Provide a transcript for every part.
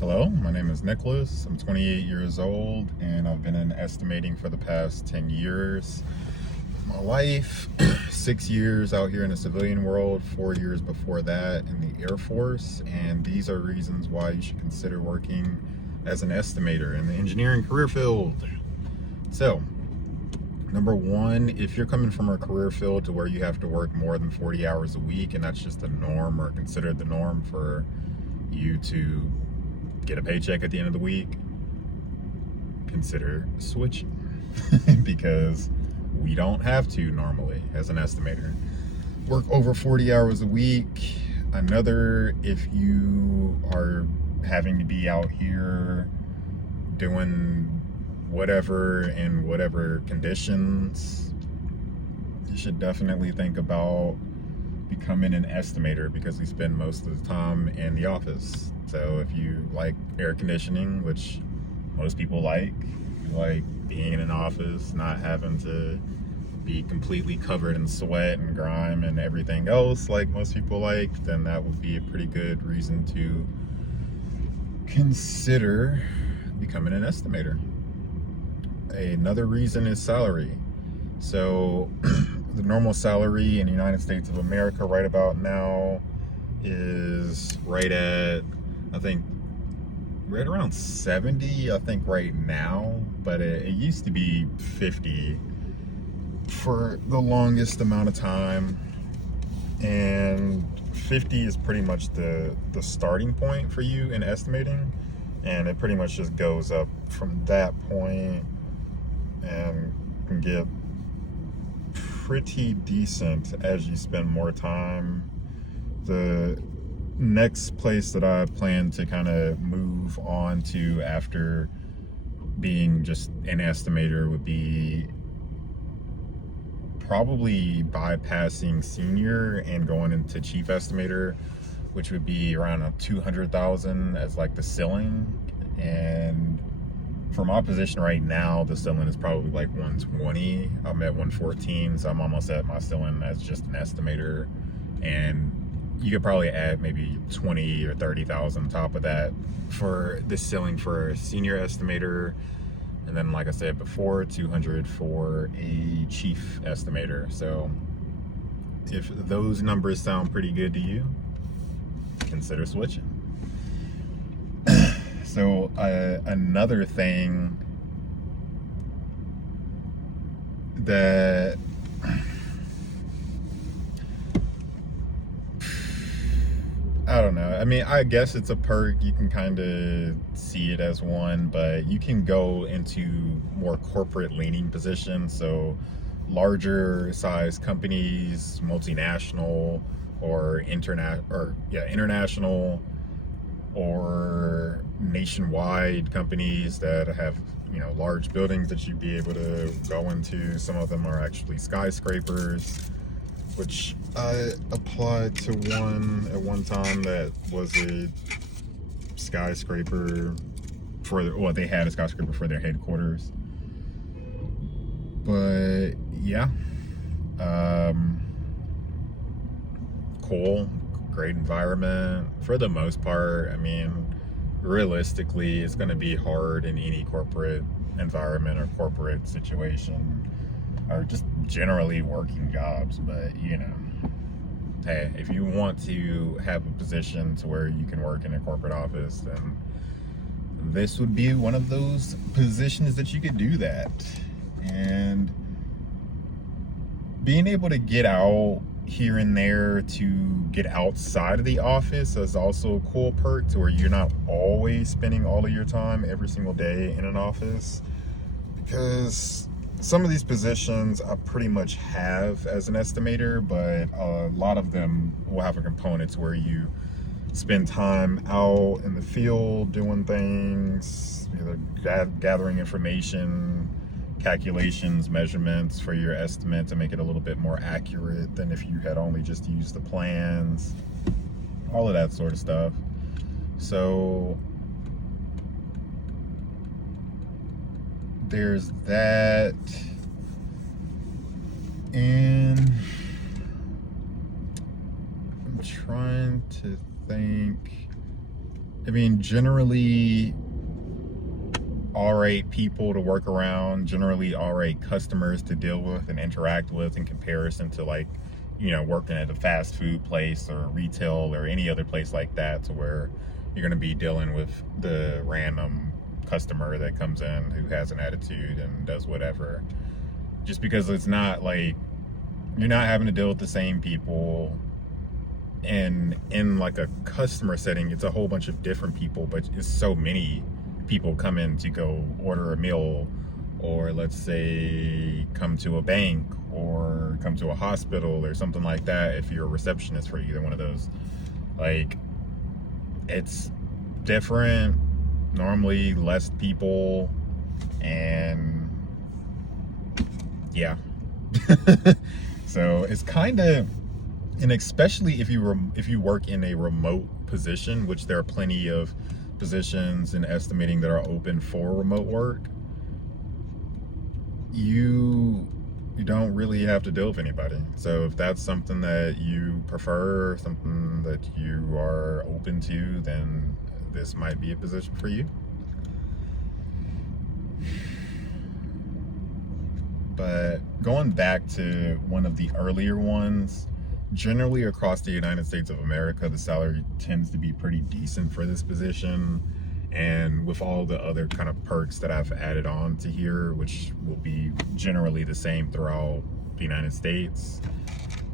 Hello, my name is Nicholas. I'm 28 years old and I've been in estimating for the past 10 years. My life, 6 years out here in the civilian world, 4 years before that in the Air Force, and these are reasons why you should consider working as an estimator in the engineering career field. So, number one, if you're coming from a career field to where you have to work more than 40 hours a week and that's just the norm or considered the norm for you to get a paycheck at the end of the week, consider switching because we don't have to normally as an estimator work over 40 hours a week. Another, if you are having to be out here doing whatever in whatever conditions, you should definitely think about becoming an estimator because we spend most of the time in the office. So if you like air conditioning, which most people like, you like being in an office, not having to be completely covered in sweat and grime and everything else like most people like, then that would be a pretty good reason to consider becoming an estimator. Another reason is salary. So the normal salary in the United States of America right about now is right at, I think, right around 70, I think right now, but it used to be 50 for the longest amount of time, and 50 is pretty much the starting point for you in estimating, and it pretty much just goes up from that point and can get pretty decent as you spend more time. The next place that I plan to kind of move on to after being just an estimator would be probably bypassing senior and going into chief estimator, which would be around a 200,000 as like the ceiling. And for my position right now, the ceiling is probably like 120. I'm at 114, so I'm almost at my ceiling as just an estimator. And you could probably add maybe 20 or 30,000 on top of that for the ceiling for a senior estimator. And then, like I said before, 200 for a chief estimator. So if those numbers sound pretty good to you, consider switching. So another thing that I don't know. I mean, I guess it's a perk. You can kind of see it as one, but you can go into more corporate leaning positions. So larger size companies, multinational or international or nationwide companies that have, large buildings that you'd be able to go into. Some of them are actually skyscrapers, which I applied to one at one time that was a skyscraper they had a skyscraper for their headquarters. But yeah, cool, great environment for the most part. I mean, realistically, it's going to be hard in any corporate environment or corporate situation, or just generally working jobs. But hey, if you want to have a position to where you can work in a corporate office, then this would be one of those positions that you could do that. And being able to get out here and there to get outside of the office is also a cool perk, to where you're not always spending all of your time every single day in an office, because some of these positions I pretty much have as an estimator, but a lot of them will have a component where you spend time out in the field doing things, either gathering information, calculations, measurements for your estimate to make it a little bit more accurate than if you had only just used the plans, all of that sort of stuff. So there's that. And I'm trying to think I mean, generally all right people to work around, generally all right customers to deal with and interact with in comparison to, like, you know, working at a fast food place or retail or any other place like that, to where you're going to be dealing with the random customer that comes in who has an attitude and does whatever. Just because it's not like you're not having to deal with the same people. And in like a customer setting, it's a whole bunch of different people, but it's so many people come in to go order a meal, or let's say come to a bank or come to a hospital or something like that. If you're a receptionist for either one of those, like, it's different, normally less people, and yeah. So it's kind of, and especially if you work in a remote position, which there are plenty of positions in estimating that are open for remote work, you don't really have to deal with anybody. So if that's something that you prefer, something that you are open to, then this might be a position for you. But going back to one of the earlier ones, generally across the United States of America, the salary tends to be pretty decent for this position. And with all the other kind of perks that I've added on to here, which will be generally the same throughout the United States,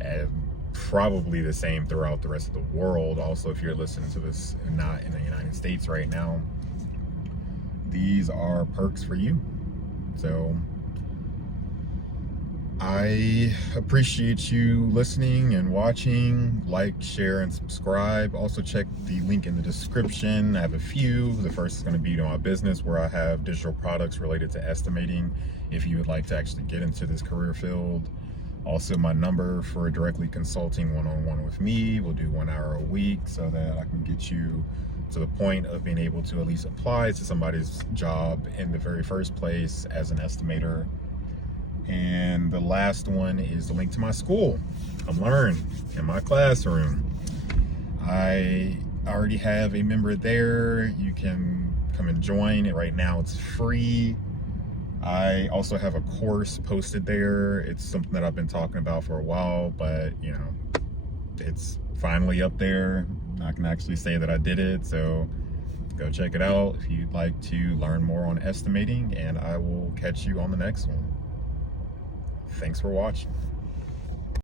and probably the same throughout the rest of the world. Also, if you're listening to this and not in the United States right now, these are perks for you. So I appreciate you listening and watching. Like, share, and subscribe. Also check the link in the description. I have a few. The first is going to be to my business, where I have digital products related to estimating, if you would like to actually get into this career field. Also, my number for directly consulting one-on-one with me. We'll do 1 hour a week so that I can get you to the point of being able to at least apply to somebody's job in the very first place as an estimator. And the last one is the link to my school, Come Learn, in my classroom. I already have a member there. You can come and join it right now. It's free. I also have a course posted there. It's something that I've been talking about for a while, but you know, it's finally up there. I can actually say that I did it. So go check it out if you'd like to learn more on estimating, and I will catch you on the next one. Thanks for watching.